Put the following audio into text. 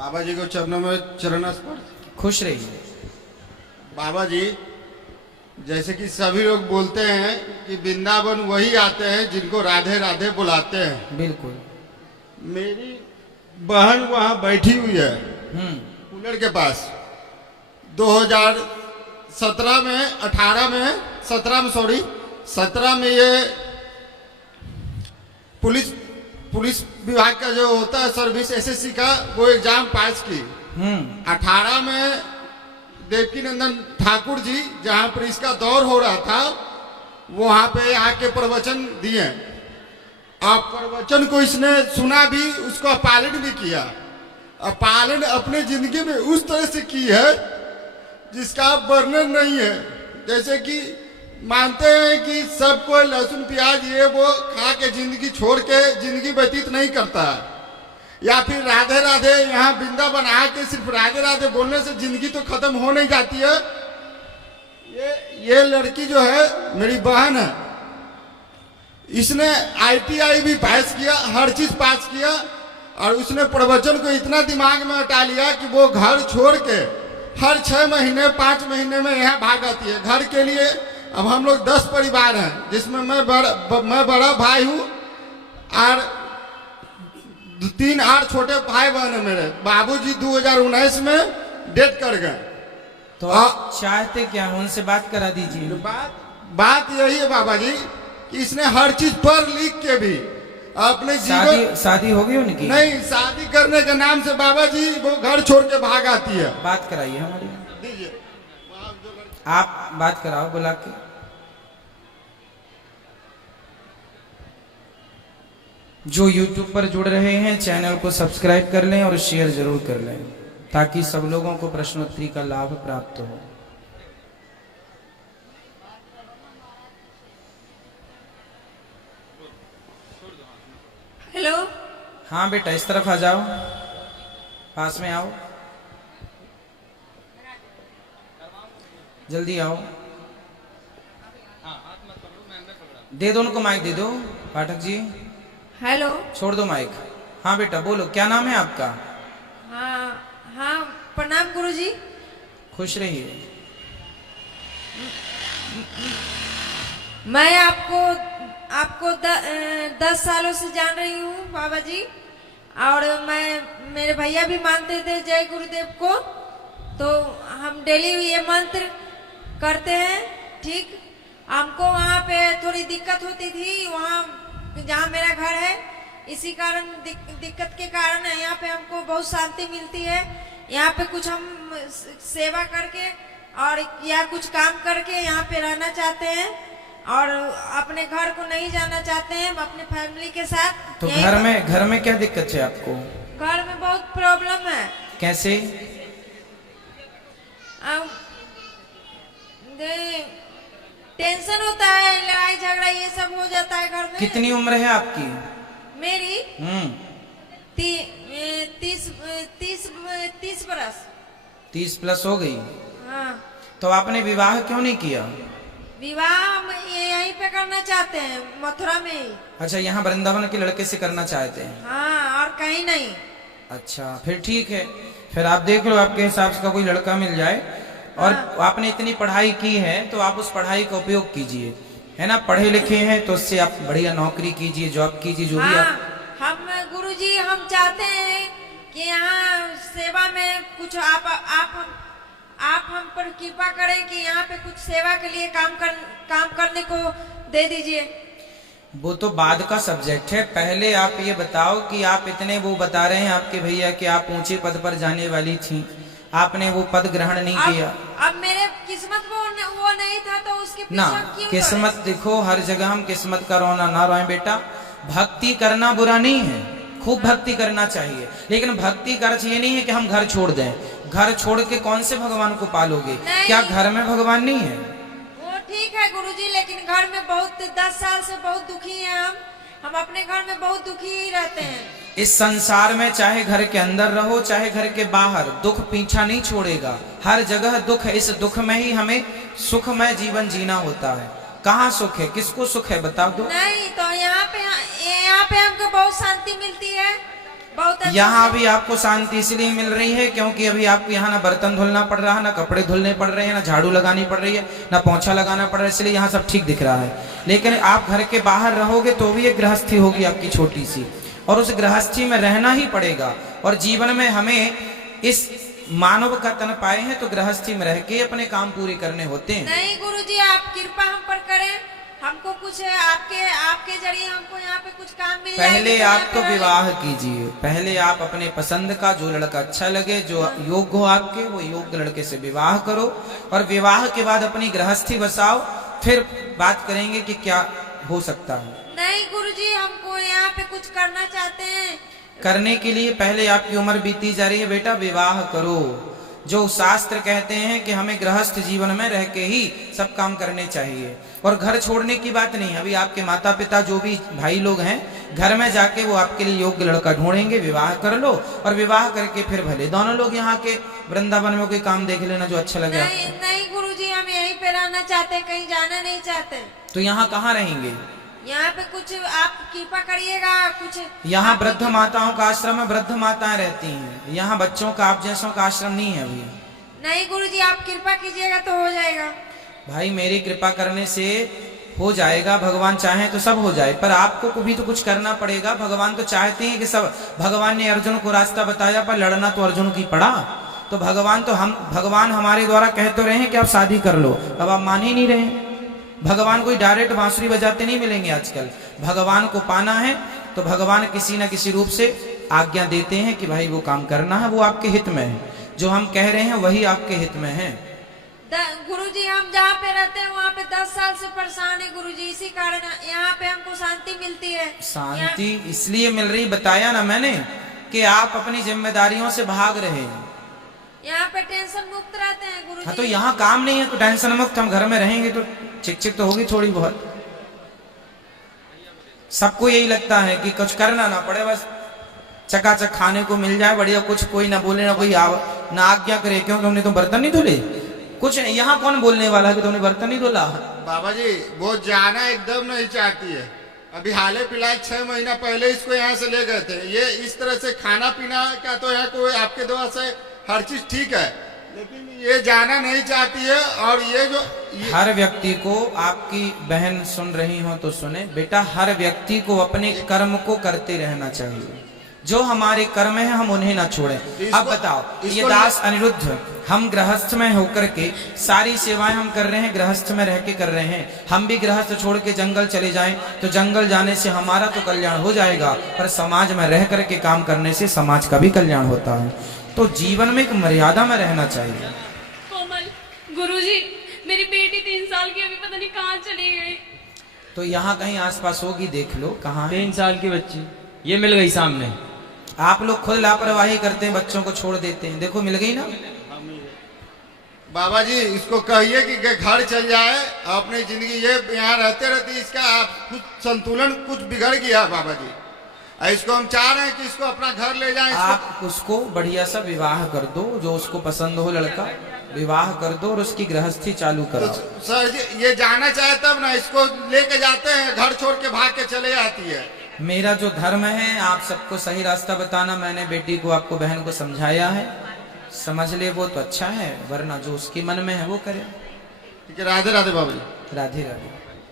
बाबा जी को चरणों में चरण स्पर्श। खुश रहिए। बाबा जी, जैसे कि सभी लोग बोलते हैं कि वृंदावन वही आते हैं जिनको राधे राधे बुलाते हैं। बिल्कुल। मेरी बहन वहाँ बैठी हुई है कूलर के पास। 2017 में 18 में 17 में सॉरी 17 में ये पुलिस विभाग का जो होता है सर्विस एसएससी का, वो एग्जाम पास की। 18 में देवकी नंदन ठाकुर जी जहां पर इसका दौर हो रहा था वहां पे आके प्रवचन दिए। आप प्रवचन को इसने सुना भी, उसको पालन भी किया। पालन अपने जिंदगी में उस तरह से की है जिसका वर्णन नहीं है। जैसे कि मानते हैं कि सब कोई लहसुन प्याज ये वो खा के जिंदगी छोड़ के जिंदगी व्यतीत नहीं करता, या फिर राधे राधे यहाँ वृंदावन आके सिर्फ राधे राधे बोलने से जिंदगी तो खत्म हो नहीं जाती है। ये लड़की जो है मेरी बहन है, इसने ITI भी पास किया, हर चीज पास किया, और उसने प्रवचन को इतना दिमाग में हटा लिया कि वो घर छोड़ के हर 6 महीने 5 महीने में यहाँ भाग आती है घर के लिए। अब हम लोग 10 परिवार हैं जिसमें मैं बड़ा भाई हूँ और 3 और छोटे भाई बहन है मेरे। बाबूजी 2019 में डेथ कर गए। तो आप चाहते क्या, उनसे बात करा दीजिए। बात यही है बाबा जी कि इसने हर चीज पढ़ लिख के भी अपने जीवन। शादी हो गई उनकी? नहीं, शादी करने के नाम से बाबा जी वो घर छोड़ के भाग आती है। बात कराइए हमारी। दीजिए, आप बात कराओ बुला के। जो YouTube पर जुड़ रहे हैं चैनल को सब्सक्राइब कर लें और शेयर जरूर कर लें ताकि सब लोगों को प्रश्नोत्तरी का लाभ प्राप्त हो। हेलो। हाँ बेटा, इस तरफ आ जाओ, पास में आओ, जल्दी आओ। दे दो उनको माइक, दे दो पाठक जी। हेलो। छोड़ दो माइक। हाँ बेटा बोलो, क्या नाम है आपका? हाँ, प्रणाम गुरुजी। खुश रहिए। मैं आपको 10 सालों से जान रही हूँ बाबा जी, और मेरे भैया भी मानते थे जय गुरुदेव को, तो हम डेली ये मंत्र करते हैं। ठीक, हमको वहाँ पे थोड़ी दिक्कत होती थी, वहाँ जहाँ मेरा घर है, इसी कारण दिक्कत के कारण यहाँ पे हमको बहुत शांति मिलती है। यहाँ पे कुछ हम सेवा करके और या कुछ काम करके यहाँ पे रहना चाहते हैं और अपने घर को नहीं जाना चाहते हैं, अपने फैमिली के साथ। तो घर में क्या दिक्कत है आपको? घर में बहुत प्रॉब्लम है। कैसे? टेंशन होता है, लड़ाई झगड़ा ये सब हो जाता है घर में। कितनी उम्र है आपकी? मेरी 30 बरस। 30 प्लस हो गई। हाँ। तो आपने विवाह क्यों नहीं किया? विवाह हम यहीं पे करना चाहते हैं, मथुरा में ही। अच्छा, यहाँ वृंदावन के लड़के से करना चाहते हैं? हाँ, और कहीं नहीं। अच्छा, फिर ठीक है, फिर आप देख लो आपके हिसाब से कोई लड़का मिल जाए। और आपने इतनी पढ़ाई की है तो आप उस पढ़ाई का उपयोग कीजिए, है ना। पढ़े लिखे हैं तो उससे आप बढ़िया नौकरी कीजिए, जॉब कीजिए, जो भी आप। हम गुरुजी हम चाहते हैं कि यहाँ सेवा में कुछ आप हम पर कृपा करें कि यहाँ पे कुछ सेवा के लिए काम करने को दे दीजिए। वो तो बाद का सब्जेक्ट है, पहले आप ये बताओ कि आप इतने वो बता रहे हैं आपके भैया कि आप ऊंचे पद पर जाने वाली थी, आपने वो पद ग्रहण नहीं किया। अब मेरे किस्मत वो नहीं था तो उसके पीछे ना क्यों किस्मत करें? देखो, हर जगह हम किस्मत का रोना ना रोएं बेटा। भक्ति करना बुरा नहीं है, खूब भक्ति करना चाहिए, लेकिन भक्ति का अर्थ ये नहीं है कि हम घर छोड़ दें। घर छोड़ के कौन से भगवान को पालोगे? क्या घर में भगवान नहीं है? वो ठीक है गुरुजी, लेकिन घर में बहुत 10 साल से बहुत दुखी हैं हम अपने घर में बहुत दुखी ही रहते हैं। इस संसार में चाहे घर के अंदर रहो चाहे घर के बाहर, दुख पीछा नहीं छोड़ेगा। हर जगह दुख है, इस दुख में ही हमें सुखमय जीवन जीना होता है। कहाँ सुख है, किसको सुख है बता दो। नहीं तो यहाँ पे हमको बहुत शांति मिलती है। बहुत अच्छा यहाँ भी आपको शांति इसलिए मिल रही है क्योंकि अभी आपको यहाँ ना बर्तन धुलना पड़ रहा है, ना कपड़े धुलने पड़ रहे हैं, ना झाड़ू लगानी पड़ रही है, ना पोंछा लगाना पड़ रहा है, इसलिए यहाँ सब ठीक दिख रहा है। लेकिन आप घर के बाहर रहोगे तो भी एक गृहस्थी होगी आपकी छोटी सी, और उस गृहस्थी में रहना ही पड़ेगा। और जीवन में हमें इस मानव का तन पाए हैं तो गृहस्थी में रह के अपने काम पूरे करने होते हैं। नहीं गुरुजी, आप कृपा हम पर करें, हमको कुछ आपके जरिए हमको यहाँ पे कुछ काम मिल जाए। पहले आप तो विवाह कीजिए, पहले आप अपने पसंद का जो लड़का अच्छा लगे, जो योग्य हो आपके, वो योग्य लड़के से विवाह करो, और विवाह के बाद अपनी गृहस्थी बसाओ, फिर बात करेंगे कि क्या हो सकता है। नहीं गुरुजी, हमको यहाँ पे कुछ करना चाहते हैं। करने के लिए पहले आपकी उम्र बीती जा रही है बेटा, विवाह करो। जो शास्त्र कहते हैं कि हमें गृहस्थ जीवन में रह के ही सब काम करने चाहिए, और घर छोड़ने की बात नहीं। अभी आपके माता पिता जो भी भाई लोग हैं, घर में जाके वो आपके लिए योग्य लड़का ढूंढेंगे, विवाह कर लो, और विवाह करके फिर भले दोनों लोग यहाँ के वृंदावन में कोई काम देख लेना जो अच्छा लगे। नहीं गुरुजी, हम यहीं पे रहना चाहते, कहीं जाना नहीं चाहते। तो यहाँ कहाँ रहेंगे? यहाँ पे कुछ आप कृपा करिएगा। कुछ यहाँ वृद्ध माताओं का आश्रम है, वृद्ध माताएं रहती हैं यहाँ, बच्चों का आप जैसों का आश्रम नहीं है अभी। नहीं गुरुजी, आप कृपा कीजिएगा तो हो जाएगा। भाई मेरी कृपा करने से हो जाएगा, भगवान चाहे तो सब हो जाए, पर आपको भी तो कुछ करना पड़ेगा। भगवान तो चाहते हैं कि सब, भगवान ने अर्जुन को रास्ता बताया पर लड़ना तो अर्जुन की पड़ा। तो भगवान हमारे द्वारा कह तो रहे हैं कि आप शादी कर लो, अब आप मान ही नहीं रहे। भगवान कोई डायरेक्ट बांसुरी बजाते नहीं मिलेंगे आजकल। भगवान को पाना है तो भगवान किसी न किसी रूप से आज्ञा देते हैं कि भाई वो काम करना है, वो आपके हित में है। जो हम कह रहे हैं वही आपके हित में है। गुरुजी, हम जहाँ पे रहते हैं वहाँ पे 10 साल से परेशान है गुरुजी, इसी कारण यहाँ पे हमको शांति मिलती है। शांति इसलिए मिल रही, बताया ना मैंने, कि आप अपनी जिम्मेदारियों से भाग रहे हैं। यहाँ पे टेंशन मुक्त रहते हैं गुरुजी। हाँ, तो यहाँ काम नहीं है तो टेंशन मुक्त हम घर में रहेंगे तो चिक तो होगी थोड़ी बहुत। सबको यही लगता है कि कुछ करना ना पड़े, बस चकाचक खाने को मिल जाए, बढ़िया, कुछ कोई ना बोले, ना कोई ना आज्ञा करे, क्योंकि हमने तो बर्तन नहीं धुले। कुछ नहीं, यहाँ कौन बोलने वाला है कि तुमने बर्तन नहीं धुला। बाबा जी, वो जाना एकदम नहीं चाहती है। अभी हाले फिलहाल 6 महीना पहले इसको यहाँ से ले गए थे। ये इस तरह से खाना पीना का तो यहाँ कोई आपके द्वारा से हर चीज ठीक है, लेकिन ये जाना नहीं चाहती है। और हर व्यक्ति को, आपकी बहन सुन रही हो तो सुने बेटा, हर व्यक्ति को अपने कर्म को करते रहना चाहिए। जो हमारे कर्म है हम उन्हें ना छोड़ें। अब बताओ, ये दास अनिरुद्ध, हम गृहस्थ में होकर के सारी सेवाएं हम कर रहे हैं, गृहस्थ में रह के कर रहे हैं। हम भी गृहस्थ छोड़ के जंगल चले जाएं तो जंगल जाने से हमारा तो कल्याण हो जाएगा, पर समाज में रह करके काम करने से समाज का भी कल्याण होता है। तो जीवन में एक मर्यादा में रहना चाहिए। कोमल, गुरुजी, मेरी बेटी 3 साल की, अभी पता नहीं कहाँ चली गई। तो यहाँ कहीं आसपास होगी, देख लो कहाँ है। 3 साल की बच्ची, ये मिल गई सामने। आप लोग खुद लापरवाही करते हैं, बच्चों को छोड़ देते हैं। देखो मिल गई ना। बाबा जी, इसको कहिए कि घर चल जाए, अपनी जिंदगी ये यहाँ रहते रहते इसका कुछ संतुलन कुछ बिगड़ गया बाबा जी। इसको हम चाह रहे हैं कि इसको अपना घर ले जाएं। आप उसको बढ़िया सा विवाह कर दो, जो उसको पसंद हो लड़का, विवाह कर दो और उसकी गृहस्थी चालू करो। तो सर जी, ये जाना चाहे तब ना, इसको लेके जाते हैं, घर छोड़ के भाग के चले आती है। मेरा जो धर्म है आप सबको सही रास्ता बताना। मैंने बेटी को, आपको बहन को समझाया है, समझ ले वो तो अच्छा है, वरना जो उसके मन में है वो करे। ठीक है, राधे राधे बाबा जी। राधे राधे।